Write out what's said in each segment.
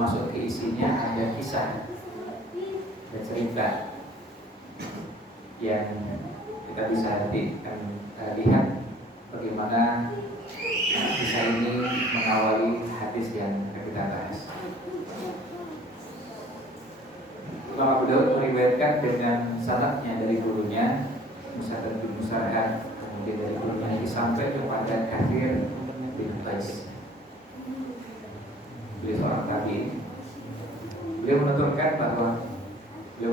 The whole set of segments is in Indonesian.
masuk ke isinya ada kisah dan cerita yang kita bisa lihat bagaimana kisah ini mengawali hadis yang kita bahas. Imam Abu Daud meriwayatkan dengan sanadnya dari gurunya Musa'ad bin Musa'ad, kemudian dari gurunya lagi sampai kepada Kathir bin Qais. Beliau seorang tabi'in. Beliau menuturkan bahwa beliau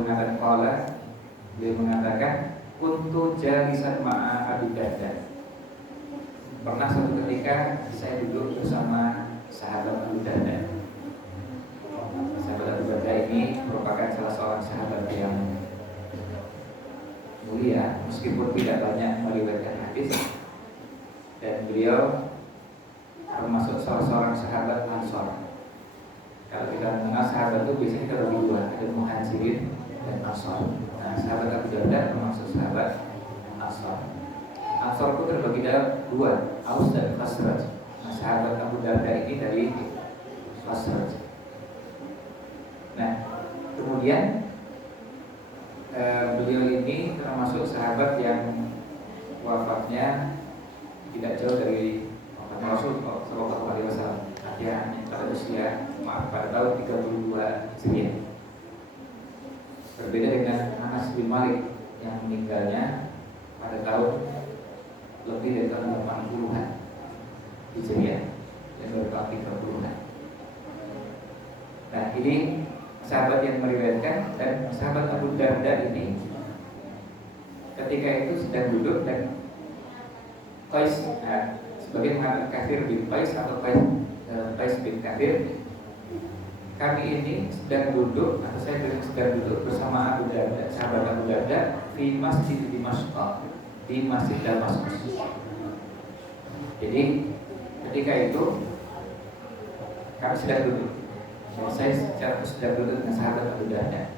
mengatakan kuntu jalisan ma'a Abi Darda. Pernah suatu ketika saya duduk bersama sahabat Abu Darda. Sahabat Abu Darda ini merupakan salah seorang sahabat yang mulia, meskipun tidak banyak meriwayatkan hadis, dan beliau termasuk salah seorang sahabat Ansor. Kalau kita mengenal sahabat itu biasanya terbagi dua, ada Muhajirin dan Ansor. Nah, sahabat Abu Darda termasuk sahabat Ansor. Ansor itu terbagi dalam dua, Aus dan Khazraj. Nah, sahabat Abu Darda ini dari Khazraj. Nah, kemudian beliau ini termasuk sahabat yang wafatnya tidak jauh dari Rasul Sallallahu Alaihi Wasallam. Dia pada usia pada tahun 32 Hijriah. Berbeda dengan Anas bin Malik yang meninggalnya pada tahun lebih dari tahun 80-an Hijriah dan baru tahun 30-an. Nah, ini sahabat yang meriwayatkan, dan sahabat Abu Darda ini ketika itu sedang duduk dan Qais, sebagai mengatakan Kathir bin Qais atau Qais bin Kathir, kami ini sedang duduk atau saya sedang duduk bersama Abu Darda, sahabat Abu Darda di Masjid Dimashq, di Masjid Damaskus. Jadi ketika itu kami sedang duduk. Saya secara sedang duduk dengan sahabat Abu Darda.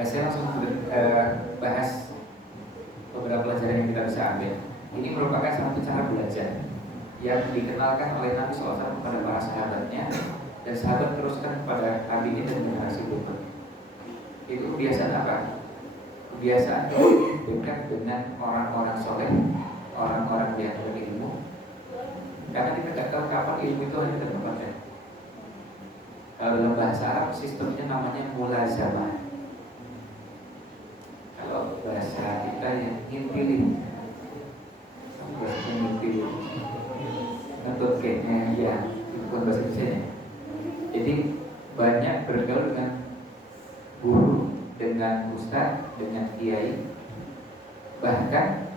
Saya langsung bahas beberapa pelajaran yang kita bisa ambil. Ini merupakan satu cara belajar yang dikenalkan oleh Nabi SAW kepada para sahabatnya, dan sahabat teruskan kepada tabi'in dan generasi berikut. Itu kebiasaan apa? Kebiasaan dekat dengan orang-orang soleh, orang-orang yang berilmu. Karena kita tidak tahu kapan ilmu itu hanya terdapatkan. Kalau dalam bahasa Arab sistemnya namanya mulazamah. Kalau bahasa kita yang ngintipin, bahasa ngintipin, ngetut kayaknya ya, itu bukan bahasa Indonesia. Jadi banyak bergaul dengan guru, dengan ustaz, dengan kiai, bahkan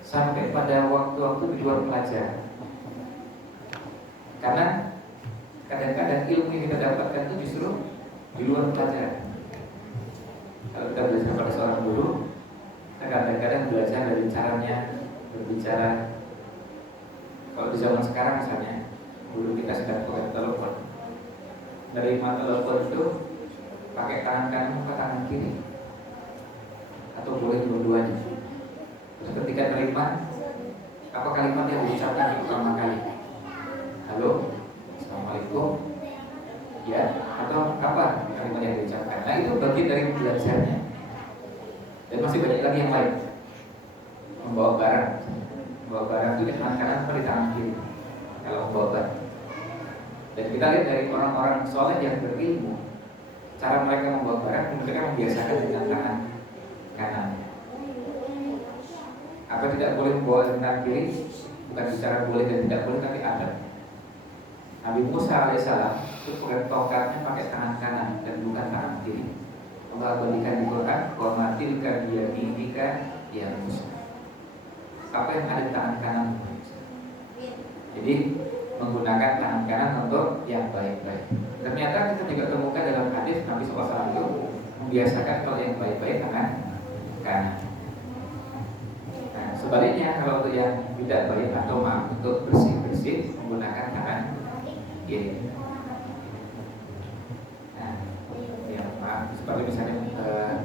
sampai pada waktu-waktu di luar pelajaran. Karena kadang-kadang ilmu yang kita dapatkan itu justru di luar pelajaran. Kalau kita belajar pada seorang guru, kita kadang-kadang belajar dari caranya berbicara. Kalau di zaman sekarang misalnya, guru kita sedang pakai telepon, nerima telepon itu pakai tangan kanan atau tangan kiri, atau boleh dua-duanya. Terus ketika nerima, apa kalimat yang diucapkan pertama kali? Halo, Assalamualaikum, ya, atau apa kalimat yang diucapkan? Nah, itu bagian dari belajarnya. Dan masih banyak lagi yang lain. Membawa barang itu di tangan kanan atau di tangan kiri kalau membawa barang. Dan kita lihat dari orang-orang soleh yang berilmu, cara mereka membawa barang, mereka membiasakan dengan tangan kanan. Apa tidak boleh membawa dengan kiri? Bukan bicara boleh dan tidak boleh, tapi ada. Nabi Musa alaihissalam itu pakai tongkatnya pakai tangan kanan dan bukan tangan kiri. Allah berikan di Quran, wa matilka biyaminika ya Musa. Apa yang ada di tangan kanan? Jadi menggunakan tangan kanan untuk yang baik-baik. Ternyata kita juga temukan dalam hadis Nabi SAW itu membiasakan kalau yang baik-baik tangan kanan. Nah, sebaliknya kalau untuk yang tidak baik atau maaf untuk bersih-bersih menggunakan tangan kiri. Nah, yang maaf seperti misalnya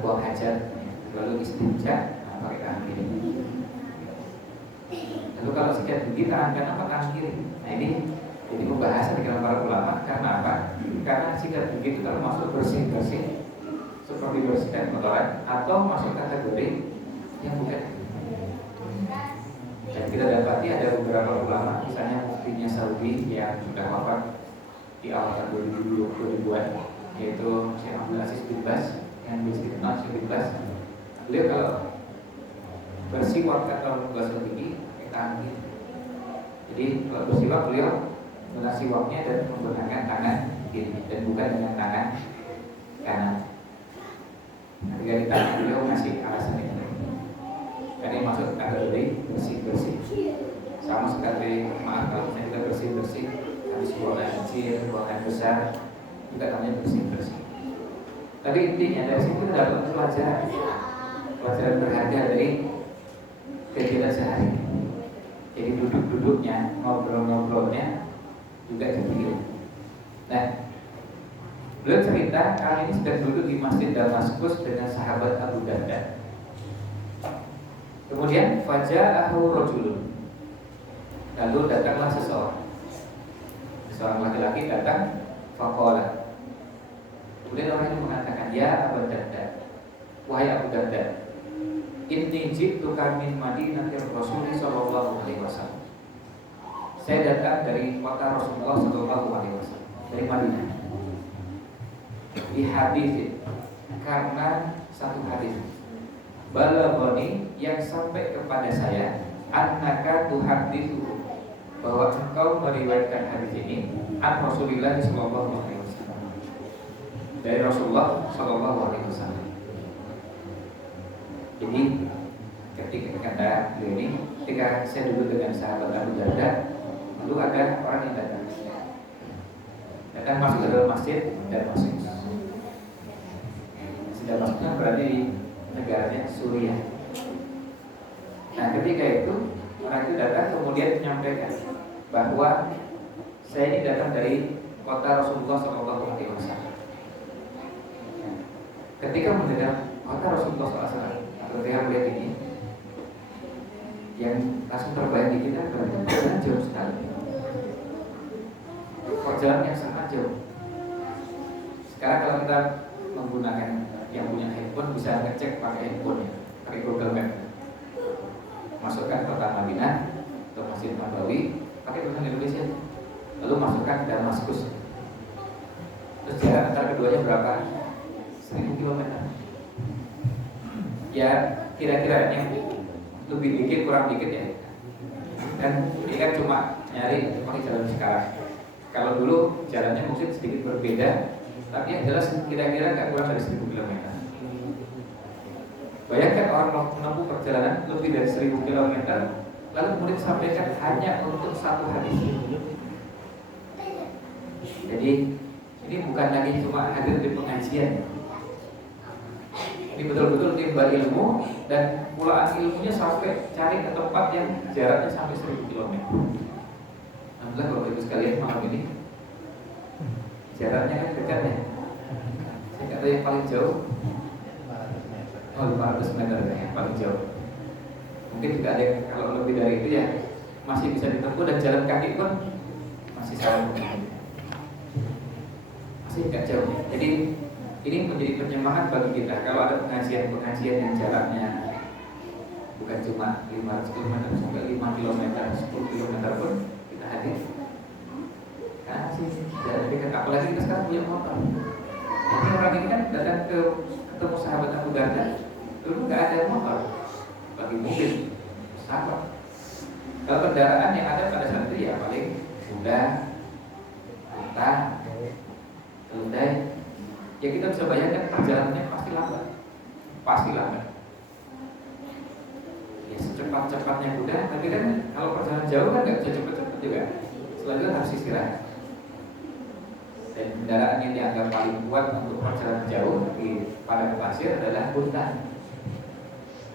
buang hajat, lalu istinja, pakai tangan kiri. Lalu kalau sekian gigi tangan kanan apa tangan kiri? Nah, ini Jadi pembahasan di kalangan para ulama karena apa? Karena sikat gigi itu kalau masuk bersih-bersih seperti bersihkan kotoran atau masuk kategori yang bukan. Dan kita dapati ada beberapa ulama, misalnya muftinya Saudi yang sudah wafat di awal tahun 2020-an, yaitu Syekh Abdul Aziz bin Baz yang bisa dikenal Syekh bin Baz. Beliau kalau bersiwak atau menggosok gigi kita ambil. Jadi kalau bersiwak beliau menggunakan siwaknya dan menggunakan tangan kiri dan bukan dengan tangan kanan. Ketika di tangan beliau ngasih alasan itu. Karena masuk kategori bersih-bersih. Sama sekali, maaf kalau misalnya kita bersih-bersih habis buang air kecil, buang air besar, juga namanya bersih-bersih. Tapi intinya dari sini kita dapat pelajaran berharga dari kegiatan sehari. Jadi duduk-duduknya, ngobrol-ngobrolnya juga dipilih. Nah, beliau cerita kali ini sedang duduk di Masjid Damaskus dengan sahabat Abu Darda. Kemudian faja'ahu rajulun. Lalu datanglah seorang laki-laki datang, faqala. Kemudian orang itu mengatakan, ya Abu Darda, wahai Abu Darda, inni ji'tuka min Madinatir Rasul sallallahu alaihi wasallam. Saya datang dari kota Rasulullah sallallahu alaihi wasallam, dari Madinah. Di hadis karena satu hadis balaghani yang sampai kepada saya annaka tuhaditsu bahwa engkau meriwayatkan hadis ini an Rasulillah sallallahu alaihi wasallam, dari Rasulullah sallallahu alaihi wasallam. Jadi ketika kata beliau ini, ketika saya duduk dengan sahabat Abu Darda, lalu ada orang yang datang masuk ke dalam masjid dan masuk. Sedang masuknya berada di negaranya Suriah. Nah, ketika itu orang itu datang kemudian menyampaikan bahwa saya ini datang dari kota Rasulullah SAW. Ketika mendengar kota Rasulullah SAW, ketika melihat ini, yang langsung terbayang di kita perjalanan jauh sekali, perjalanan yang sangat jauh. Sekarang kalau kita menggunakan yang punya handphone bisa ngecek pakai handphone ya, pakai Google Map. Masukkan kota Madinah atau Masjid Nabawi pakai tulisan Indonesia, lalu masukkan Damaskus. Terus jarak antara keduanya berapa? 1000 km. Ya kira-kira yang lebih dikit kurang dikit ya. Dan ini kan cuma nyari pakai jalan sekarang. Kalau dulu jalannya mungkin sedikit berbeda, tapi yang jelas kira-kira nggak kurang dari 1000 km. Bayangkan orang menempuh perjalanan lebih dari 1000 km, lalu kemudian disampaikan hanya untuk satu hadis. Jadi ini bukan lagi cuma hadir di pengajian. Ini betul-betul timba ilmu dan pulaan ilmunya sampai cari ke tempat yang jaraknya sampai 1000 km. Alhamdulillah Bapak Ibu sekalian, malam ini jaraknya kan dekat ya. Saya kata yang paling jauh 500 meter yang paling jauh. Mungkin juga ada yang kalau lebih dari itu ya masih bisa ditempuh, dan jalan kaki pun masih sangat masih tidak jauh. Jadi ini menjadi penyemangat bagi kita. Kalau ada pengajian yang jaraknya bukan cuma 500 km sampai 5 km, 10 km pun kita hadir. Karena sih jalan dekat, apalagi kita sekarang punya motor. Jadi orang ini kan datang ketemu sahabat Abu Darda, dulu nggak ada motor, bagi mobil, pesawat. Kalau kendaraan yang ada pada saat itu ya paling kuda, unta, keledai. Ya kita bisa bayangkan perjalanannya pasti lambat. Ya secepat-cepatnya kuda, tapi kan kalau perjalanan jauh kan nggak bisa cepet-cepet juga. Selanjutnya harus istirahat. Dan kendaraan yang dianggap paling kuat untuk perjalanan jauh di padang pasir adalah unta.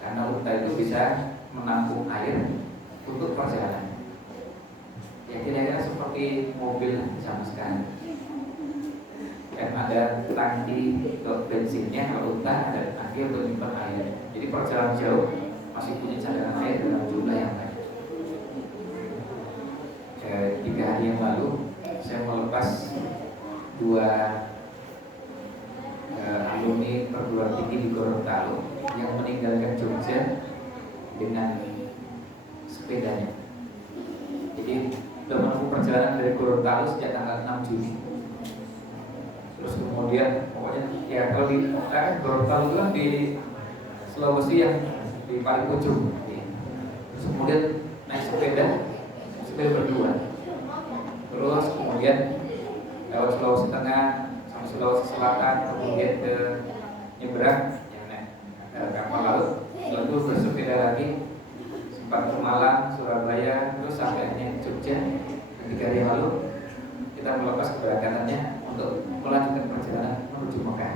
Karena unta itu bisa menampung air untuk perjalanan. Ya kira-kira seperti mobil sama sekali. Kan ada tangki untuk bensinnya, kalau unta ada tangki untuk menyimpan air. Jadi perjalanan jauh masih punya cadangan air dalam jumlah yang banyak. 3 hari yang lalu dua alumni perguruan tinggi di Gorontalo yang meninggalkan Jogja dengan sepedanya. Jadi sudah menempuh perjalanan dari Gorontalo sejak tanggal 6 Juni. Terus kemudian pokoknya ya kalau di Gorontalo itu kan di Sulawesi yang di paling ujung. Terus kemudian naik sepeda berdua. Terus kemudian lewat Sulawesi Tengah sampai Sulawesi Selatan, kemudian ke nyebrang yang naik kapal laut. Setelah itu bersepeda lagi sempat ke Malang, Surabaya, terus sampai akhirnya Jogja. 3 hari lalu kita melepas keberangkatannya untuk melanjutkan perjalanan menuju Mekah.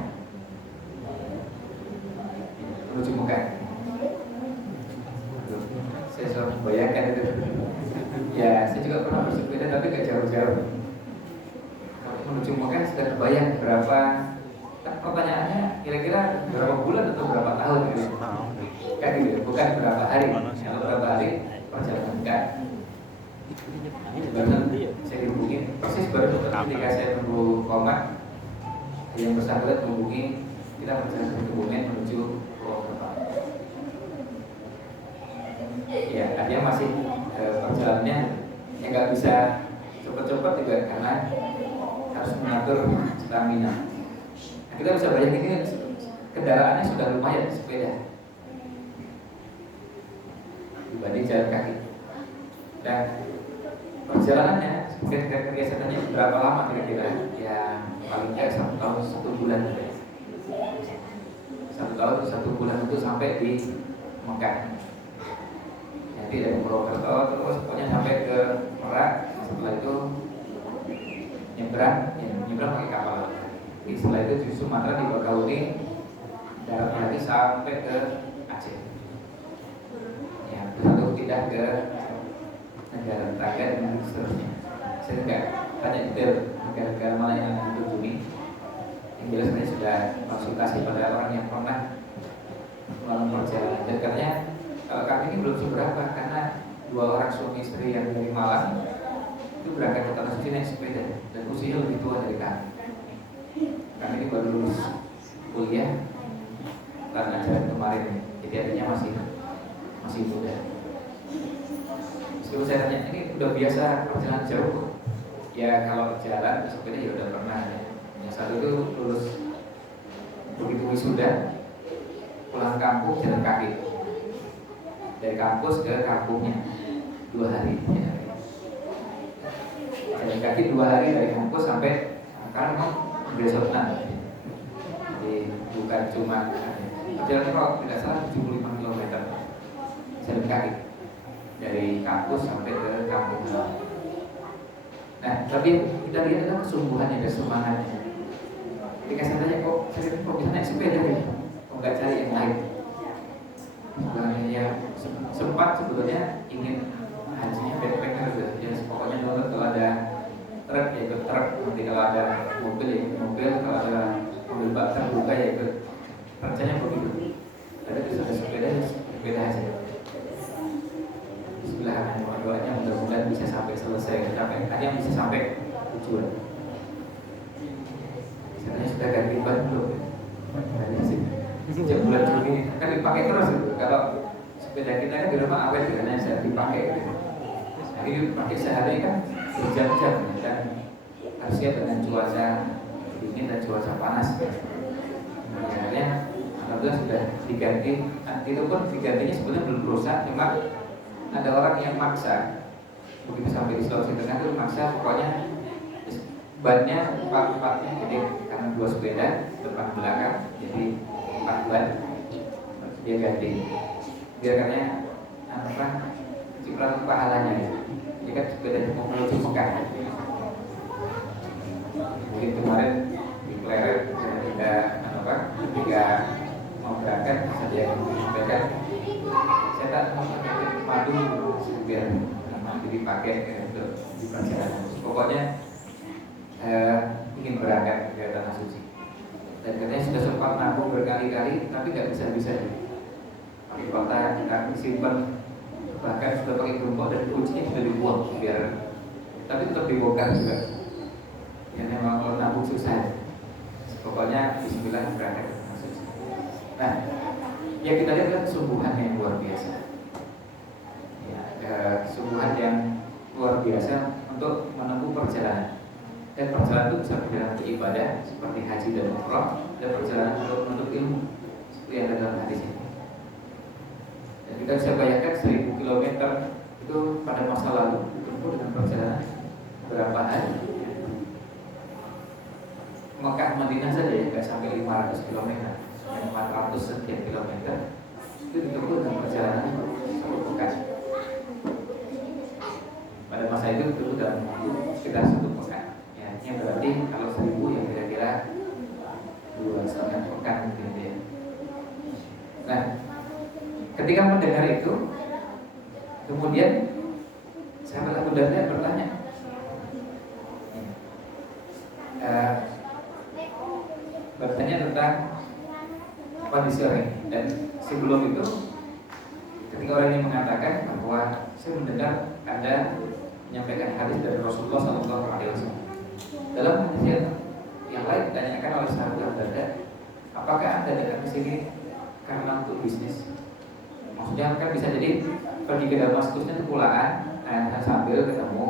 Saya selalu membayangkan itu. Ya, saya juga pernah bersepeda tapi gak jauh-jauh. Kalau menuju Mekah sudah kebayang berapa? Kan pertanyaannya kira-kira berapa bulan atau berapa tahun gitu? Kan gitu, bukan berapa hari. Kalau berapa hari perjalanan kan? Sebenarnya saya dihubungi persis baru ketika saya tunggu komat yang bersangkutan menghubungi kita berjalan ke Kebumen menuju Purwokerto. Ya, artinya masih perjalanannya yang nggak bisa cepat-cepat juga karena harus mengatur stamina. Nah, kita bisa bayangin ini kendaraannya sudah lumayan sepeda dibanding jalan kaki. Dan perjalanannya sebenarnya kegiatannya berapa lama kira-kira? Ya paling tidak 1 tahun 1 bulan. 1 tahun 1 bulan itu sampai di Mekah. Nanti dari Purwokerto terus pokoknya sampai ke Merak. Setelah itu nyebrang pakai kapal. Setelah itu di Sumatera di Bakauni darat lagi sampai ke Aceh. Ya, lalu pindah ke negara tetangga dan seterusnya. Saya tidak tanya detail negara-negara mana yang akan dikunjungi. Yang jelas saya sudah konsultasi pada orang yang pernah melakukan perjalanan. Dan katanya kami ini belum seberapa karena 2 orang suami istri yang dari Malang itu berangkat ke Tanah Suci naik sepeda dan usianya lebih tua dari kami. Kami ini baru lulus kuliah tahun ajaran kemarin, jadi artinya masih muda. Terus saya tanya, ini udah biasa perjalanan jauh? Ya kalau jalan sepeda ya udah pernah ya. Yang satu itu lulus begitu wisuda pulang kampung jalan kaki dari kampus ke kampungnya 2 hari ya. Jalan kaki 2 hari dari kampus sampai sekarang besokan. Jadi bukan cuma perjalanan kalau tidak salah 75 km jalan kaki dari kampus sampai ke kampung. Nah, tapi kita lihat adalah kesungguhannya dan semangatnya. Ketika saya tanya kok bisa naik sepeda ya? Kok nggak cari yang lain? Sebenarnya ya sempat sebetulnya ingin hajinya backpacker gitu. Ya pokoknya dulu kalau ada truk ya ikut truk, nanti kalau ada mobil ya ikut mobil, kalau ada mobil bak terbuka ya ikut. Rencana begitu. Ada bisa sepeda aja. Bismillah, doanya mudah-mudahan bisa sampai selesai, ada yang bisa sampai tujuan. Misalnya sudah ganti ban belum? Sejak bulan Juni kan dipakai terus gitu. Kalau sepeda kita kan di rumah awet karena saya dipakai gitu. Nah, ini dipakai sehari kan berjam-jam dan harus siap dengan cuaca dingin dan cuaca panas. Akhirnya alhamdulillah sudah diganti. Nah, itu pun digantinya sebetulnya belum rusak, cuma ada orang yang maksa begitu sampai di Sulawesi Tengah itu maksa pokoknya bannya 4-4-nya, jadi karena 2 sepeda depan belakang jadi 4 ban dia ganti biar katanya cipratan pahalanya ya. Jadi kan sepeda mau menuju Mekah. Mungkin kemarin di Pleret ketika mau berangkat saja yang disampaikan saya tak mau pakai madu biar nanti dipakai untuk di perjalanan. Pokoknya ingin berangkat ke Tanah Suci dan katanya sudah sempat nabung berkali-kali tapi nggak bisa pakai kota kita simpan, bahkan sudah pakai gembok dan kuncinya sudah dibuang biar tapi tetap dibongkar juga. yang memang kalau nabung susah. Pokoknya bismillah berangkat. Nah, yang kita lihat adalah kesungguhan yang luar biasa. Ya, kesungguhan yang luar biasa untuk menempuh perjalanan. Dan perjalanan itu bisa perjalanan beribadah seperti haji dan umrah, dan perjalanan untuk menuntut ilmu seperti yang ada dalam hadis ini. Dan kita bisa bayangkan 1000 km itu pada masa lalu ditempuh dengan perjalanan berapa hari? Mekah Madinah saja ya, nggak sampai 500 km, yang 400 sekian kilometer itu ditempuh dengan perjalanan 1 pekan. Pada masa itu dalam waktu sekitar 1 pekan. Ya, ini berarti kalau 1000 ya kira-kira 2,5 pekan gitu ya. Nah, ketika mendengar itu, kemudian sahabat Abu Darda bertanya, tentang kondisi orang ini. Dan sebelum itu, ketika orang ini mengatakan bahwa saya mendengar Anda menyampaikan hadis dari Rasulullah SAW. Dalam hadis yang lain ditanyakan oleh sahabat Abu Darda, apakah Anda datang ke sini karena untuk bisnis? Maksudnya kan bisa jadi pergi ke Damaskusnya itu pulaan, sambil ketemu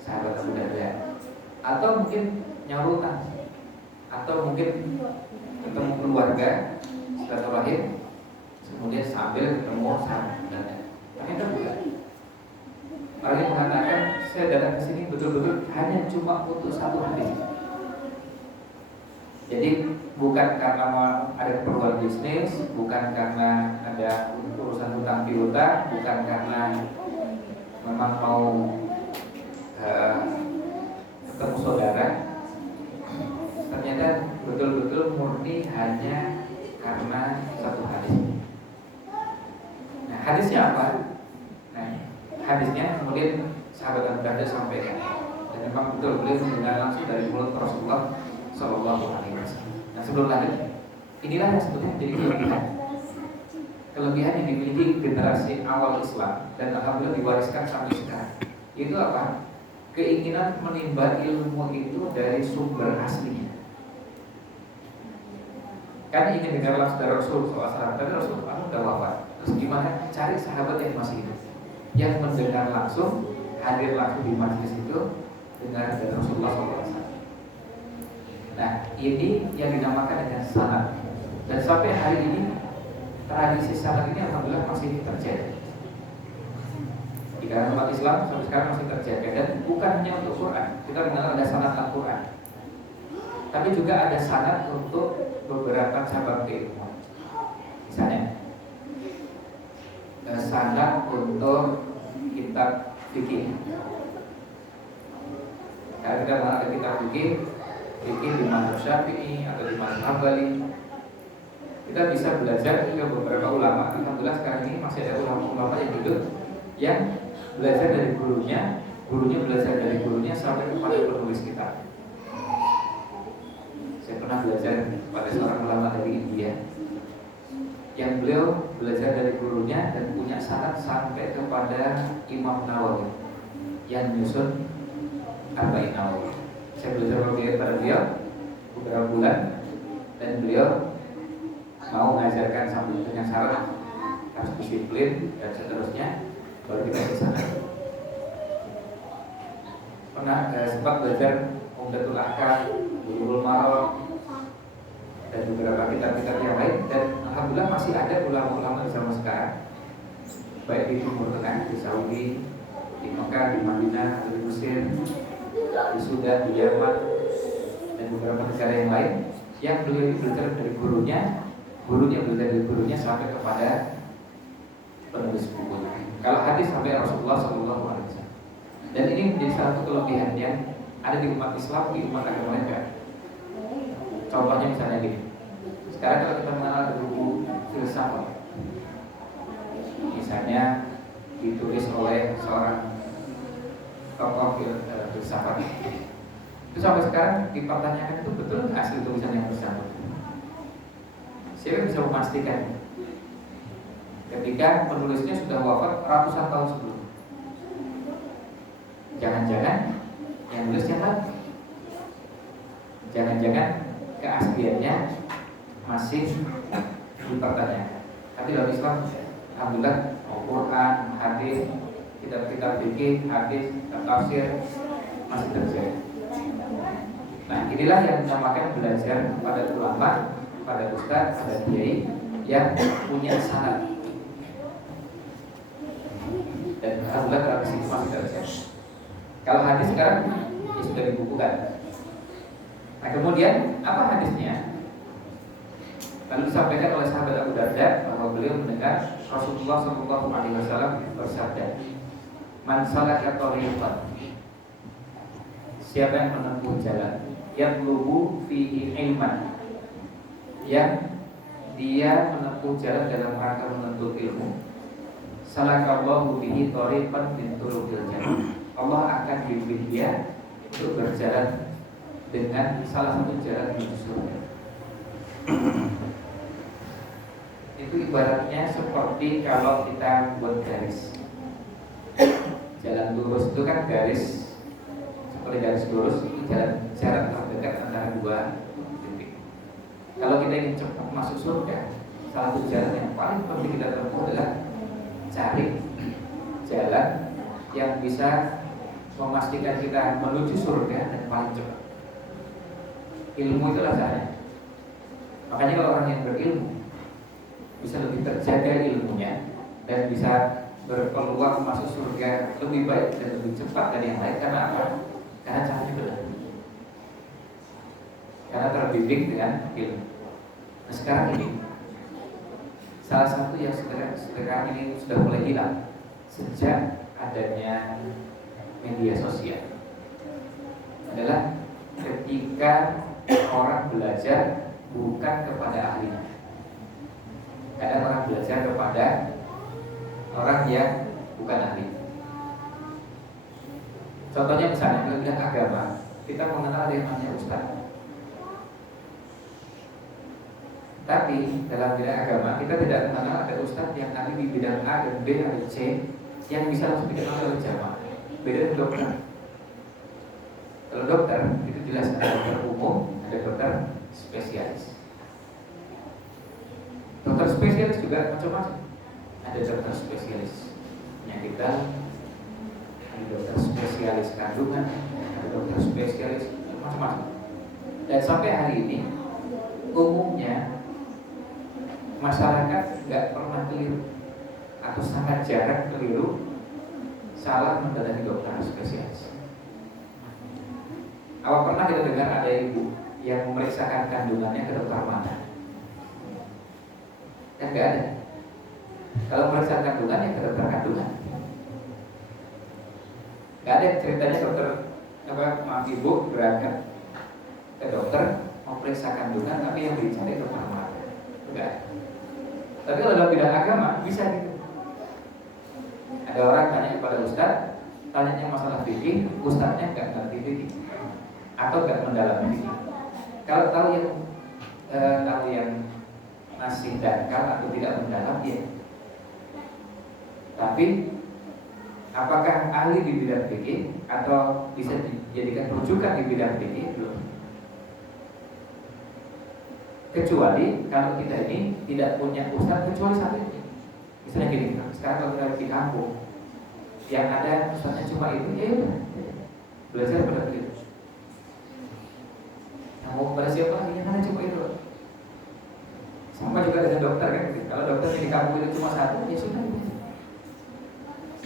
sahabat Abu Darda, atau mungkin nyarutan, atau mungkin ketemu keluarga silaturahim, kemudian sambil ketemu sahabat Abu Darda. Ternyata bukan. Orang yang mengatakan saya datang ke sini betul-betul hanya cuma untuk 1 hadis. Jadi bukan karena ada keperluan bisnis, bukan karena ada urusan hutang piutang, bukan karena memang mau ketemu saudara. Ternyata betul-betul murni hanya karena 1 hadis. Nah, hadisnya apa? Nah, hadisnya kemudian sahabat Abu Darda sampaikan, dan memang betul beliau mendengar langsung dari mulut Rasulullah Sallallahu Alaihi Wasallam. Nah, sebelum lanjut, inilah yang sebetulnya menjadi kelebihan yang dimiliki generasi awal Islam dan alhamdulillah diwariskan sampai sekarang. Itu apa? Keinginan menimba ilmu itu dari sumber aslinya. Kan ingin dengar langsung dari Rasul SAW, tapi Rasul sudah wafat. Terus gimana? Cari sahabat yang masih hidup, yang mendengar langsung, hadir langsung di majelis itu, dengar dari Rasulullah SAW. Nah, ini yang dinamakan dengan sanad. Dan sampai hari ini tradisi sanad ini alhamdulillah masih terjaga di kalangan umat Islam, sampai sekarang masih terjaga. Dan bukan hanya untuk Quran, kita mengenal ada sanad Al-Quran, tapi juga ada sanad untuk beberapa cabang keilmuan. Misalnya sanad untuk kitab fikih. Kalau kita mengenal ada kitab fikih di mazhab Syafi'i atau di mazhab Hambali, kita bisa belajar ke beberapa ulama. Alhamdulillah sekarang ini masih ada ulama-ulama yang hidup yang belajar dari gurunya belajar dari gurunya sampai kepada penulis kitab. Saya pernah belajar pada seorang ulama dari India yang beliau belajar dari gurunya dan punya sanad sampai kepada Imam Nawawi yang menyusun Arba'in Nawawi. Saya belajar pada beliau beberapa bulan, dan beliau mau mengajarkan sambil dengan syarat harus disiplin dan seterusnya, baru kita bisa. Pernah sempat belajar Umdatul Ahkam, Bulughul Maram, dan beberapa kitab-kitab yang lain. Dan alhamdulillah masih ada ulama-ulama di zaman sekarang, baik di Timur Tengah, di Saudi, di Mekah, di Madinah, di Mesir, di Sudan, di Yaman, dan beberapa negara yang lain, yang beliau belajar dari gurunya belajar dari gurunya sampai kepada penulis buku. Kalau hadis sampai Rasulullah SAW. Dan ini menjadi salah satu kelebihan yang ada di umat Islam, di umat agama lain. Contohnya misalnya gini. Sekarang kalau kita mengenal buku filsafat, misalnya ditulis oleh seorang tokoh filsafat, itu sampai sekarang dipertanyakan itu betul asli tulisan yang bersangkutan. Siapa bisa memastikan ketika penulisnya sudah wafat ratusan tahun sebelum? Jangan-jangan yang nulis yang lain. Jangan-jangan keasliannya masih dipertanyakan. Tapi dalam Islam, alhamdulillah, Al-Quran, hadis, kitab-kitab fikih, hadis, tafsir masih terjadi. Nah, inilah yang dinamakan belajar pada ulama, pada ustaz, pada kiai yang punya sanad. Dan alhamdulillah dalam situ masih terjadi. Kalau hadis sekarang ya sudah dibukukan. Nah, kemudian apa hadisnya? Lalu disampaikan oleh sahabat Abu Darda bahwa beliau mendengar Rasulullah SAW bersabda, "Man salaka thariqan," siapa yang menempuh jalan, yatlubu fihi ilman, yang dia menempuh jalan dalam rangka menuntut ilmu, salakallahu bihi thariqan min turuqil jannah, Allah akan bimbing dia untuk berjalan dengan salah satu jalan menuju surga. Itu ibaratnya seperti kalau kita buat garis. Jalan lurus itu kan garis, seperti garis lurus itu jarak terdekat antara dua titik. Kalau kita ingin cepat masuk surga, salah satu jalan yang paling penting kita tempuh adalah cari jalan yang bisa memastikan kita menuju surga dan paling cepat. Ilmu itulah caranya. Makanya kalau orang yang berilmu bisa lebih terjaga ilmunya dan bisa berpeluang masuk surga lebih baik dan lebih cepat dari yang lain. Karena apa? Karena caranya benar. Karena terbimbing dengan ilmu. Nah, sekarang ini salah satu yang sekarang ini sudah mulai hilang sejak adanya media sosial adalah ketika orang belajar bukan kepada ahlinya. Kadang orang belajar kepada orang yang bukan ahli. Contohnya misalnya dalam bidang agama, kita mengenal ada yang namanya ustaz. Tapi dalam bidang agama kita tidak mengenal ada ustaz yang ahli di bidang A dan B atau C yang bisa langsung dikenal oleh jamaah. Beda dengan dokter. Kalau dokter itu jelas ada dokter umum, ada dokter spesialis. Dokter spesialis juga macam-macam. Ada dokter spesialis penyakit dalam, ada dokter spesialis kandungan, ada dokter spesialis macam-macam. Dan sampai hari ini umumnya masyarakat nggak pernah keliru atau sangat jarang keliru salah mendatangi dokter spesialis. Apa pernah kita dengar ada ibu yang memeriksakan kandungannya ke dokter mana? Kan nggak ada. Kalau memeriksa kandungan ya ke dokter kandungan. Nggak ada ceritanya dokter ibu berangkat ke dokter memeriksa kandungan tapi yang dicari dokter mana? Enggak. Tapi kalau dalam bidang agama bisa gitu. Ada orang tanya kepada ustaz, tanyanya masalah fikih, ustaznya nggak ngerti fikih atau nggak mendalami fikih. Kalau tahu yang masih dangkal atau tidak mendalam ya. Tapi apakah ahli di bidang fikih atau bisa dijadikan rujukan di bidang fikih? Belum. Kecuali kalau kita ini tidak punya ustaz kecuali satu ini. Misalnya gini, sekarang kalau kita di kampung yang ada ustaznya cuma itu, ya udah belajar pada itu. Nah, mau pada siapa lagi yang ada cuma itu. Sama juga dengan dokter kan, kalau dokter di kampung itu cuma satu, ya sudah.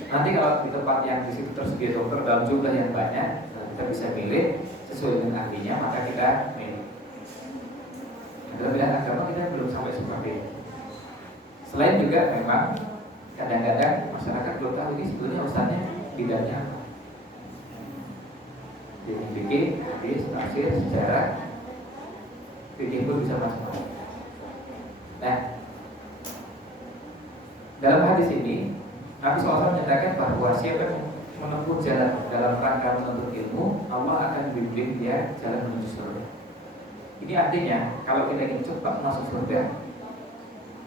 Nanti kalau di tempat yang di situ tersedia dokter dalam jumlah yang banyak, kita bisa pilih sesuai dengan ahlinya, maka kita pilih. Dalam bidang agama kita belum sampai seperti itu. Selain juga memang kadang-kadang masyarakat belum tahu ini sebetulnya ustaznya bidangnya apa. Jadi fikih, hadis, tafsir, sejarah, fikih pun bisa macam-macam. Nah, dalam hadis ini Nabi SAW menyatakan bahwa siapa yang menempuh jalan dalam rangka menuntut ilmu, Allah akan bimbing dia jalan menuju surga. Ini artinya kalau kita ingin cepat masuk surga,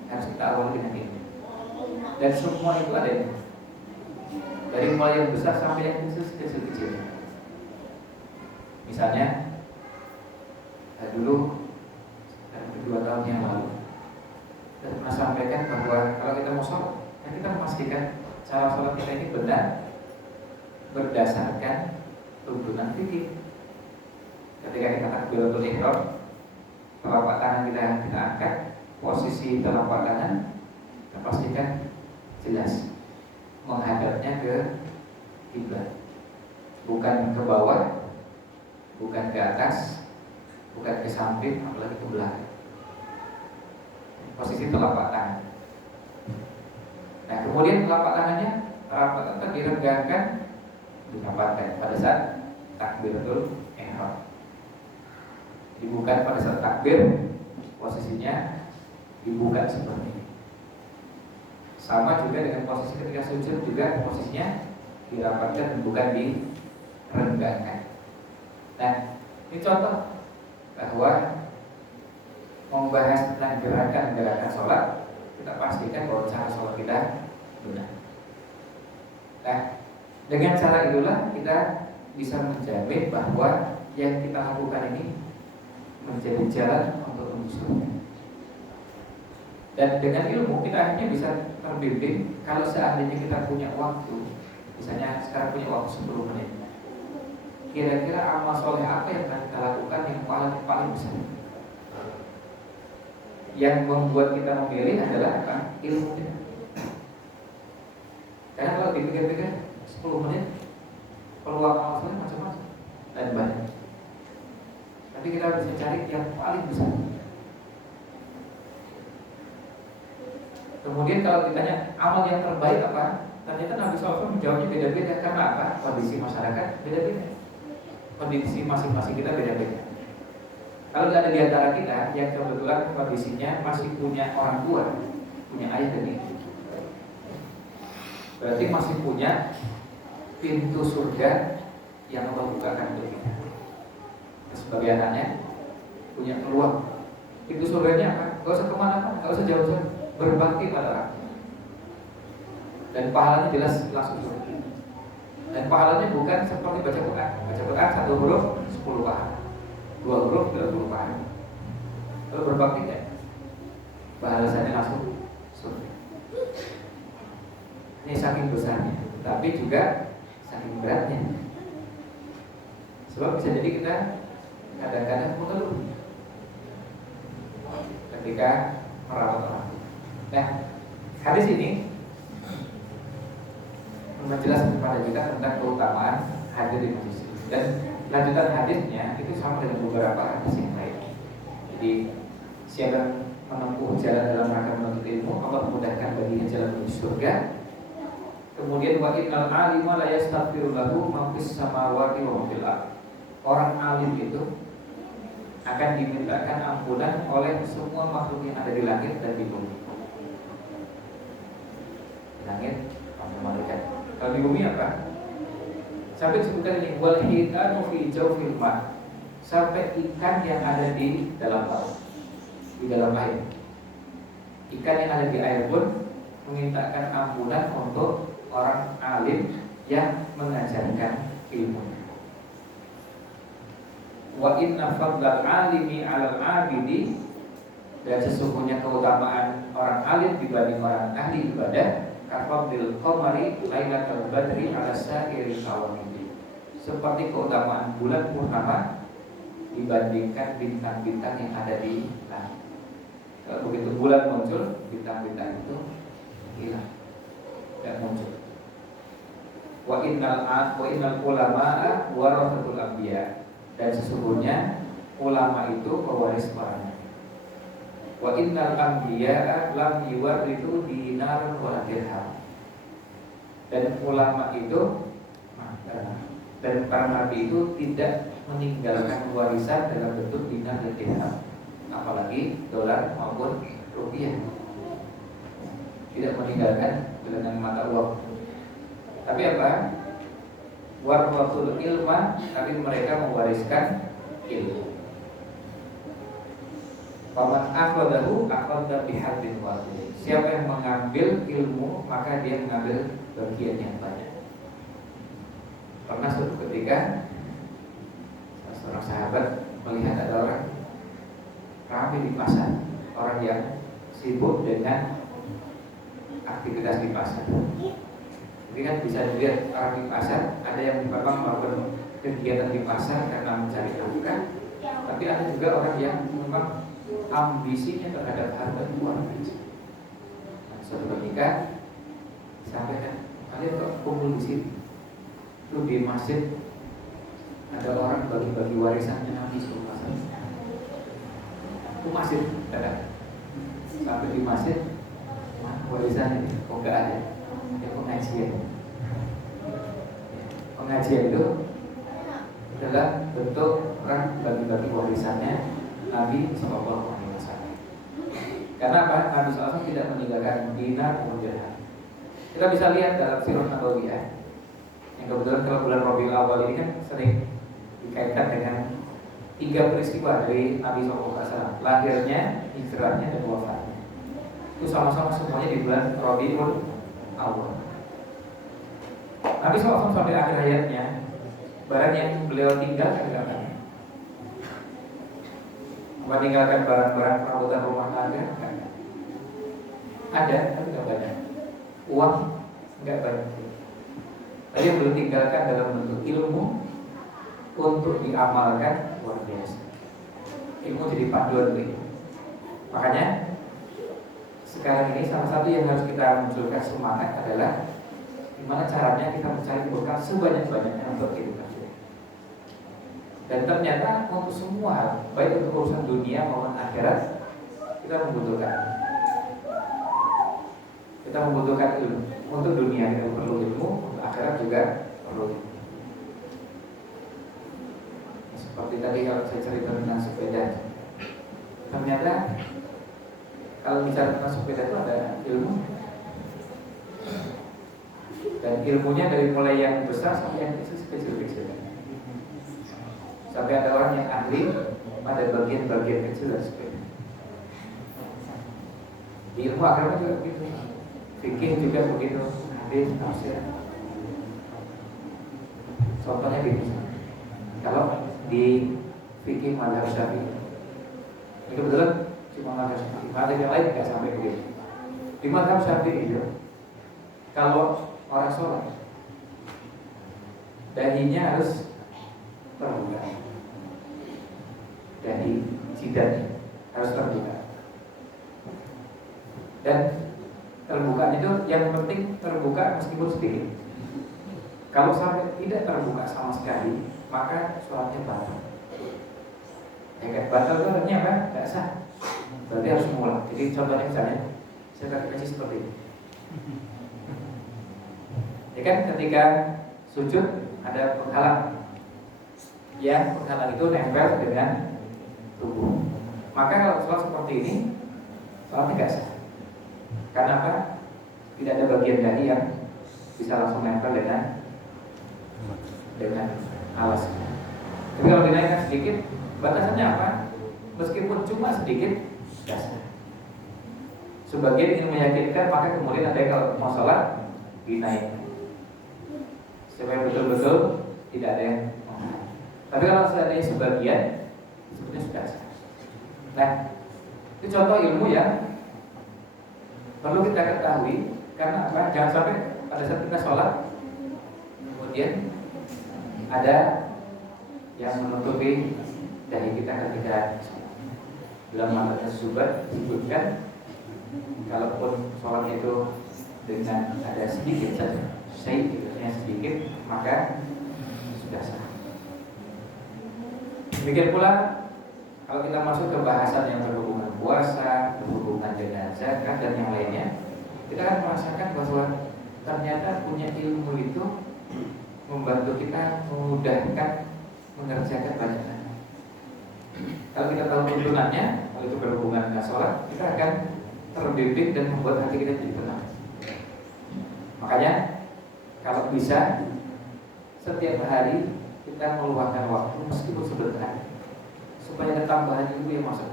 harus kita awali dengan ilmu. Dan semua itu ada dari mulai yang besar sampai yang kecil-kecil. Misalnya dulu, kedua tahun yang lalu, dan pernah sampaikan bahwa kalau kita mau sholat, ya kita memastikan cara sholat kita ini benar berdasarkan tuntunan fikih. Ketika kita takbiratul ihram, telapak tangan kita angkat, posisi telapak tangan kita pastikan jelas menghadapnya ke kiblat, bukan ke bawah, bukan ke atas, bukan ke samping, apalagi ke belakang. Posisi telapak tangan. Nah, kemudian telapak tangannya diregangkan, dirapatkan pada saat takbiratul ihram. Dibuka pada saat takbir, posisinya dibuka seperti ini. Sama juga dengan posisi ketika sujud, juga posisinya dirapatkan dan bukan direnggangkan. Nah, ini contoh bahwa membahas tentang gerakan-gerakan sholat, kita pastikan bahwa cara sholat kita benar. Nah, dengan cara itulah kita bisa menjamin bahwa yang kita lakukan ini menjadi jalan untuk menuju surga. Dan dengan ilmu kita akhirnya bisa terbimbing. Kalau seandainya kita punya waktu, misalnya sekarang punya waktu 10 menit, kira-kira amal soleh apa yang akan kita lakukan yang paling besar? Yang membuat kita memilih adalah apa? Ilmu kita. Karena kalau dipikir-pikir 10 menit peluang amal soleh macam-macam dan banyak. Tapi kita bisa cari yang paling besar. Kemudian kalau ditanya amal yang terbaik apa, ternyata Nabi SAW menjawabnya beda-beda. Karena apa? Kondisi masyarakat beda-beda, kondisi masing-masing kita beda-beda. Kalau ada di antara kita yang kebetulan kondisinya masih punya orang tua, punya ayah dan ibu, berarti masih punya pintu surga yang Allah bukakan untuk kita. Sebagai anaknya punya peluang. Pintu surganya apa? Gak usah kemana-mana, gak usah jauh-jauh, berbakti pada orang. Dan pahalanya jelas langsung surga. Dan pahalanya bukan seperti baca Quran. Baca Quran 1 huruf 10 pahala, 2 huruf 20 pahala. Kalau berbakti kan balasannya langsung surga. Ini saking besarnya, tapi juga saking beratnya. Sebab bisa jadi kita kadang-kadang mengeluh ketika merawat orang. Nah, hadis ini menjelaskan kepada kita tentang keutamaan hadir di masjid. Dan lanjutan hadisnya itu sama dengan beberapa hadis yang lain. Jadi siapa menempuh jalan dalam rangka menuntut ilmu, Allah memudahkan baginya jalan menuju surga. Kemudian wa innal alima la yastaghfiru lahu ma fis samawati wa ma fil ardh. Orang alim itu akan dimintakan ampunan oleh semua makhluk yang ada di langit dan di bumi. Langit, malaikat. Kalau di bumi apa? Sampai disebutkan ini wal hitanu fi jawfil ma, sampai ikan yang ada di dalam laut, di dalam air. Ikan yang ada di air pun memintakan ampunan untuk orang alim yang mengajarkan ilmu. Wa inna fadlal alimi 'alal 'abidi, dan sesungguhnya keutamaan orang alim dibanding orang ahli ibadah kafadlil qamari lailatul badri 'ala sa'iril qawamidi, seperti keutamaan bulan purnama dibandingkan bintang-bintang yang ada di langit. Kalau begitu bulan muncul, bintang-bintang itu hilang, tidak muncul. Wa innal ulama'a warathatul anbiya, dan sesungguhnya ulama itu pewaris para nabi. Wa innal anbiya'a lam yuwarithu dinaran wa dirham, dan ulama itu dan para nabi itu tidak meninggalkan warisan dalam bentuk dinar dan dirham, apalagi dolar maupun rupiah. Tidak meninggalkan dengan mata uang. Tapi apa? Warathul ilma, tapi mereka mewariskan ilmu. Faman akhadahu akhadha bihadzin wafir. Siapa yang mengambil ilmu, maka dia mengambil bagian yang banyak. Pernah suatu ketika seorang sahabat melihat ada orang ramai di pasar, orang yang sibuk dengan aktivitas di pasar. Jadi kan bisa dilihat orang di pasar, ada yang memang melakukan kegiatan di pasar karena mencari nafkah, tapi ada juga orang yang memang ambisinya terhadap harta luar biasa. Nah, suatu ketika sampai kan kalian kok kumpul di sini, lu di masjid ada orang bagi-bagi warisannya Nabi SAW. Itu masjid, ada. Sampai di masjid, warisannya, kok nggak ada? Ya pengajian. Pengajian itu adalah bentuk orang bagi-bagi warisannya Nabi SAW. Karena apa? Nabi SAW tidak meninggalkan dinar atau dirham. Kita bisa lihat dalam Sirah Nabawiyah, yang kebetulan kalau bulan Rabiul Awal ini kan sering dikaitkan dengan 3 peristiwa dari Nabi SAW, lahirnya, hijrahnya, dan wafatnya. Itu sama-sama semuanya di bulan Rabiul Awal. Nabi SAW sampai akhir hayatnya, barang yang beliau tinggalkan apa? Meninggalkan barang-barang perabotan rumah tangga? Ada, tapi tidak banyak. Uang enggak banyak. Tapi yang beliau tinggalkan dalam bentuk ilmu untuk diamalkan luar biasa. Ilmu jadi panduan beliau. Makanya sekarang ini salah satu yang harus kita munculkan semangat adalah gimana caranya kita mencari bekal sebanyak-banyaknya untuk kehidupan kita. Dan ternyata untuk semua hal, baik untuk urusan dunia maupun akhirat, kita membutuhkan. Kita membutuhkan ilmu. Untuk dunia kita perlu ilmu, untuk akhirat juga perlu ilmu. Seperti tadi kalau saya cerita tentang sepeda, ternyata kalau bicara tentang sepeda itu ada ilmu, dan ilmunya dari mulai yang besar sampai yang kecil-kecil. Sampai ada orang yang ahli pada bagian-bagian kecil dari sepeda. Di ilmu agama juga begitu, fikih juga begitu, hadis, tafsir. Contohnya gitu. Kalau di fikih mazhab Syafi'i, ini kebetulan cuma mazhab Syafi'i, mazhab yang lain nggak sampai begitu. Di mazhab Syafi'i itu, kalau orang sholat, dahinya harus terbuka, dahi jidatnya harus terbuka, dan terbukanya itu yang penting terbuka meskipun sedikit. Kalau sampai tidak terbuka sama sekali, maka sholatnya batal. Ya kan, batal itu artinya apa? Tidak sah. Berarti harus mengulang. Jadi contohnya misalnya, saya kasih seperti ini. Ya kan, ketika sujud ada penghalang. Ya, penghalang itu nempel dengan tubuh. Maka kalau sholat seperti ini, sholatnya tidak sah. Karena apa? Tidak ada bagian dahi yang bisa langsung nempel dengan alas. Tapi kalau dinaikkan sedikit, batasannya apa? Meskipun cuma sedikit, sudah sah. Sebagian ingin meyakinkan, maka kemudian ada yang kalau mau sholat dinaikkan supaya betul-betul tidak ada yang menghalang. Tapi kalau seandainya sebagian, sebetulnya sudah sah. Nah, itu contoh ilmu yang perlu kita ketahui. Karena apa? Jangan sampai pada saat kita sholat kemudian ada yang menutupi dahi kita ketika dalam matanya subat disebutkan, kalaupun sholat itu dengan ada sedikit saja, yang sedikit, maka sudah sah. Demikian pula kalau kita masuk ke bahasan yang berhubungan puasa, berhubungan dengan zakat dan yang lainnya, kita akan merasakan bahwa ternyata punya ilmu itu membantu kita memudahkan mengerjakan banyak hal. Kalau kita tahu tuntunannya, kalau itu berhubungan dengan sholat, kita akan terbimbing dan membuat hati kita jadi tenang. Makanya kalau bisa setiap hari kita meluangkan waktu meskipun sebentar supaya ada tambahan ilmu yang masuk,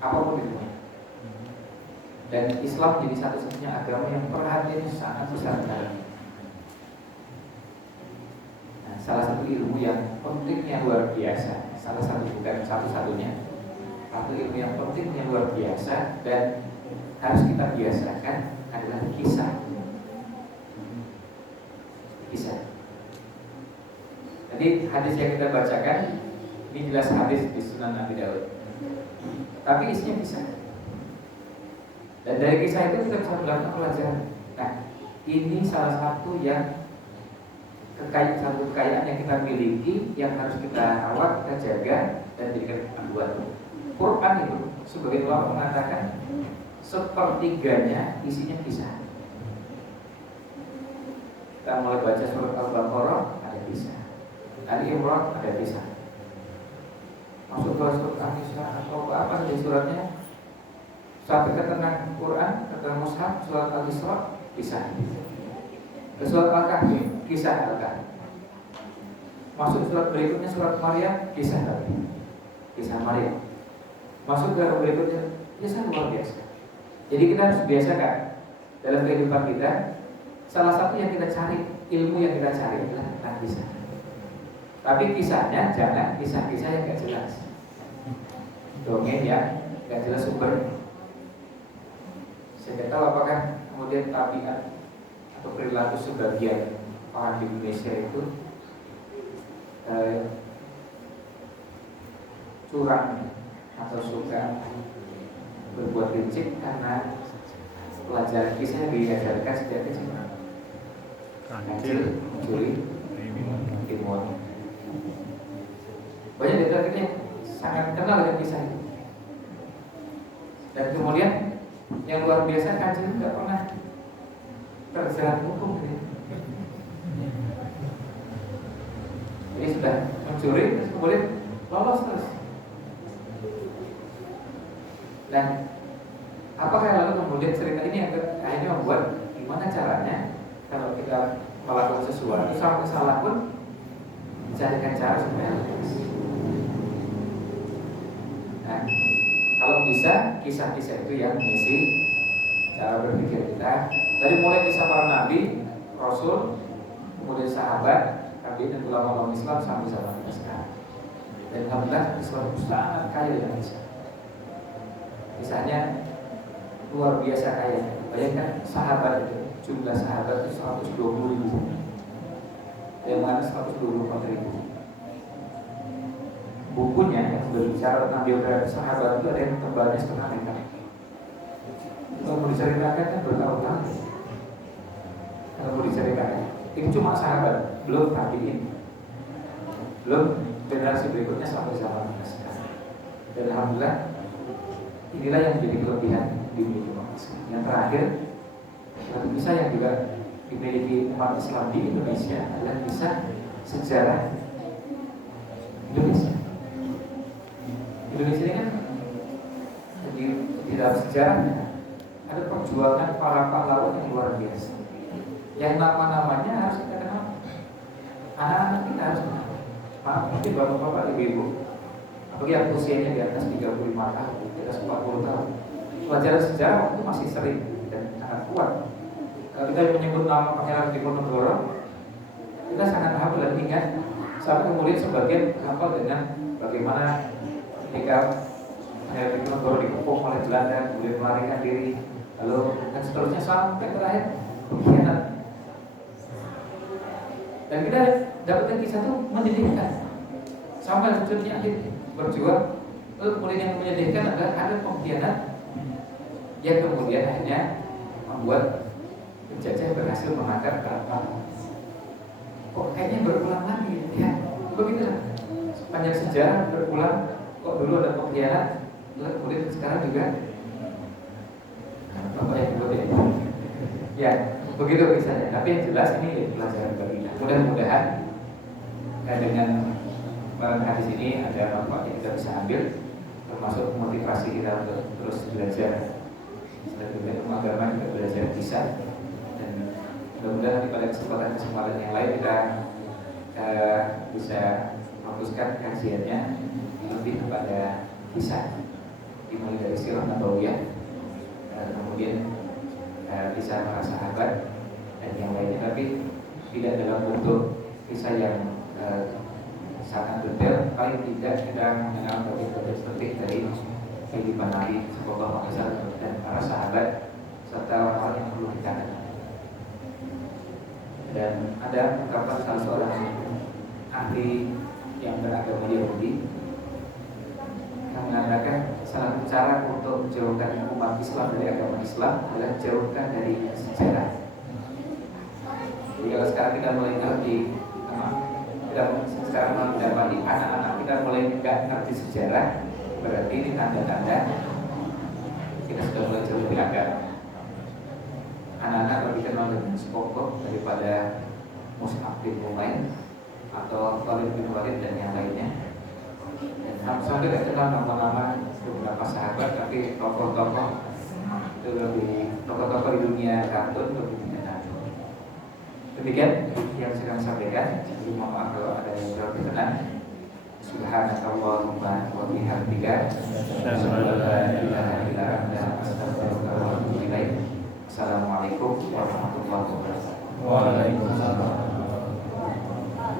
apapun itu. Dan Islam jadi satu-satunya agama yang perhatiannya sangat besar. Salah satu ilmu yang pentingnya luar biasa, salah satu bukan satu-satunya, satu ilmu yang penting yang luar biasa dan harus kita biasakan adalah kisah. Jadi hadis yang kita bacakan ini jelas hadis di Sunan Abi Daud, tapi isinya kisah. Dan dari kisah itu kita bisa melakukan pelajaran. Nah, ini salah satu yang kekayaan yang kita miliki, yang harus kita rawat, kita jaga, dan jadikan panduan. Quran itu sebagai ulama mengatakan sepertiganya isinya kisah. Kita mulai baca surat Al-Baqarah ada kisah, Ali Imran ada kisah, masuk ke surat An-Nisa atau apa saja suratnya, sampai ke tengah Quran, ke tengah Mushaf, surat Al-Isra kisah, ke surat Al-Kahfi kisah Al-Kahfi, masuk surat berikutnya surat Maryam kisah lagi, kisah Maryam, masuk ke berikutnya kisah luar biasa. Jadi kita harus biasakan dalam kehidupan kita. Salah satu yang kita cari, ilmu yang kita cari adalah tentang kisah. Tapi kisahnya jangan kisah-kisah yang gak jelas, dongeng yang gak jelas sumbernya. Saya tidak tahu apakah kemudian tabiat atau perilaku sebagian orang di Indonesia itu curang atau suka berbuat licik karena pelajaran kisah yang diajarkan sejak kecil. Kancil, mencuri, timun. Banyak dari kita yang sangat kenal dengan kisah itu. Dan kemudian yang luar biasa, kancil tidak pernah terjerat hukum. Jadi sudah mencuri, terus kemudian lolos terus. Dan apakah lalu kemudian cerita ini yang akhirnya membuat gimana caranya kalau kita melakukan sesuatu sampai salah pun mencarikan cara supaya lepas. Nah, kalau bisa kisah-kisah itu yang mengisi cara berpikir kita, dari mulai kisah para nabi, rasul, kemudian sahabat, tabi'in dan ulama Islam sampai zaman kita sekarang. Dan alhamdulillah Islam sangat kaya dengan kisah. Kisahnya luar biasa kaya. Bayangkan sahabat itu, jumlah sahabat itu 120.000, yang mana 124.000. Bukunya yang berbicara tentang biografi sahabat itu ada yang tebalnya setengah meter. Kalau mau diceritakan kan bertahun-tahun. Kalau mau diceritakan, ini cuma sahabat, belum tabi'in, belum generasi berikutnya sampai zaman kita sekarang. Dan alhamdulillah inilah yang menjadi kelebihan dimiliki umat Islam. Yang terakhir, satu kisah yang juga dimiliki umat Islam di Indonesia adalah kisah sejarah Indonesia. Indonesia ini kan di dalam sejarahnya ada perjuangan para pahlawan yang luar biasa, yang nama-namanya harus kita kenal, anak-anak kita harus kenal. Maaf, mungkin bapak-bapak, ibu-ibu, apalagi yang usianya di atas 35 tahun, di atas 40 tahun, pelajaran sejarah waktu itu masih sering dan sangat kuat. Kalau kita menyebut nama Pangeran Diponegoro, kita sangat hafal dan ingat. Sampai kemudian sebagian hafal dengan bagaimana ketika Pangeran Diponegoro dikepung oleh Belanda, kemudian melarikan diri, lalu dan seterusnya sampai terakhir pengkhianat. Dan kita dapatkan kisah itu menyedihkan sampai tujuannya akhir berjuang. Lalu kemudian yang menyedihkan adalah ada pengkhianat yang kemudian akhirnya membuat penjajah berhasil menangkap kapal. Kok kayaknya berulang lagi ya? Begitulah sepanjang sejarah berulang. Kok dulu ada pengkhianat, lalu kemudian sekarang juga apa yang kemudian ya begitu kisahnya. Tapi yang jelas ini pelajaran bagi kita. Mudah-mudahan dengan barang hadis ini ada manfaat yang kita bisa ambil, termasuk motivasi kita untuk terus belajar. Selanjutnya ilmu agama juga belajar kisah. Mudah-mudahan pada kesempatan yang lain kita bisa fokuskan kajiannya lebih kepada kisah, dimulai dari sirah nabawiyah, kemudian kisah para sahabat dan yang lainnya, tapi tidak dalam bentuk kisah yang sangat detail. Paling tidak kita mengenal topik-topik dari kehidupan Nabi Sallallahu Alaihi Wasallam dan para sahabat serta orang-orang yang perlu kita kenal. Dan ada ungkapan salah seorang ahli yang beragama Yahudi yang mengatakan salah satu cara untuk menjauhkan umat Islam dari agama Islam adalah jauhkan dari sejarah. Jadi kalau sekarang kita mulai ngerti, kita sekarang mendapati anak-anak kita mulai nggak ngerti sejarah, berarti ini tanda-tanda kita sudah mulai jauh dari agama. Anak-anak lebih kenal dengan Skokop daripada Mus'ab bin Umair atau Khalid bin Walid dan yang lainnya. Dan sampai tidak kenal nama-nama beberapa sahabat, tapi tokoh-tokoh itu lebih tokoh-tokoh di dunia kartun lebih dikenal. Demikian yang sedang sampaikan. Jadi mohon maaf kalau ada yang kurang berkenan. Subhanallahumma wa bihamdika asyhadu an la ilaha illa anta astaghfiruka wa atubu ilaik. Assalamualaikum warahmatullahi wabarakatuh. Waalaikumsalam.